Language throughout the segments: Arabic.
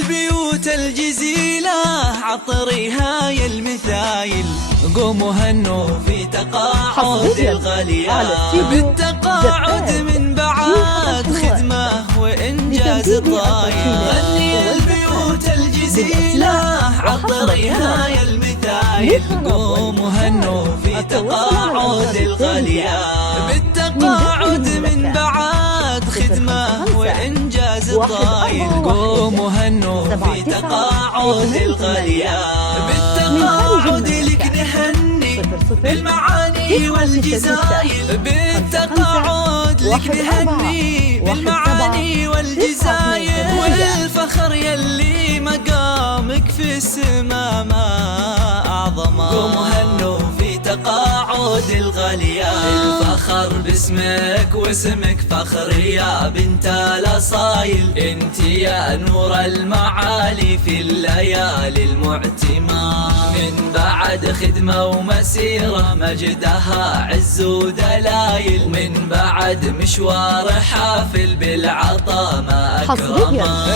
البيوت الجزيلة عطريها يا المثايل، قوموا هنوا في تقاعد الغالية، بالتقاعد من بعد خدمة وإنجاز الطايل. غني البيوت الجزيلة عطريها يا المثايل، قوموا هنوا في تقاعد الغالية، بالتقاعد من بعد خدمة وإنجاز الطايل. قوموا هنوا في تقاعد الغالية، بالتقاعد لك نهني بالمعاني والجزايل، بالتقاعد لك نهني بالمعاني والجزايل. والفخر يلي مقامك في السما ما أعظمه، قوموا هنوا في تقاعد الغالية. الفخر باسمك واسمك فخر يا بنت الأصايل، انت يا نور المعالي في الليالي المعتمة. من بعد خدمة ومسيرة مجدها عز ودلايل، من بعد مشوار حافل بالعطا ما أكرمه.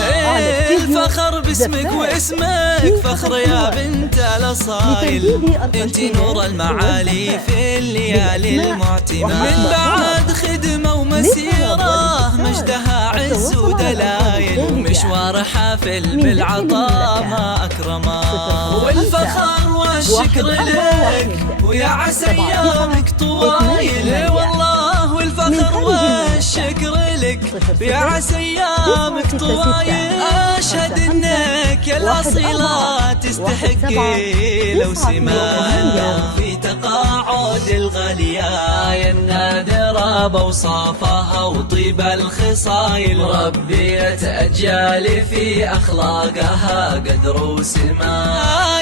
الفخر باسمك واسمك فخر يا بنت الأصايل، انت نور المعالي في الليالي المعتمة. من بعد خدمة ومسيرة مجدها عز ودلايل، مشوار حافل بالعطاء ما أكرمه. والفخر والشكر لك ويا عسى أيامك طوايل، والله والفخر والشكر لك يا عسى أيامك طوايل. أشهد إنك يا الأصيلة تستحقي لو سماها في تقاعد الغالية، يا النادرة بوصافها وطيب الخصايل. ربيت أجيال في أخلاقها قدر وسما،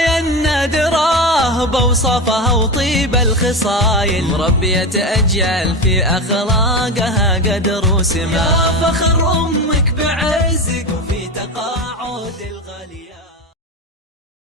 يا النادرة بوصافها وطيب الخصايل. ربيت أجيال في أخلاقها قدر وسما. يا فخر أمك بعزك وفي تقاعد الغالية.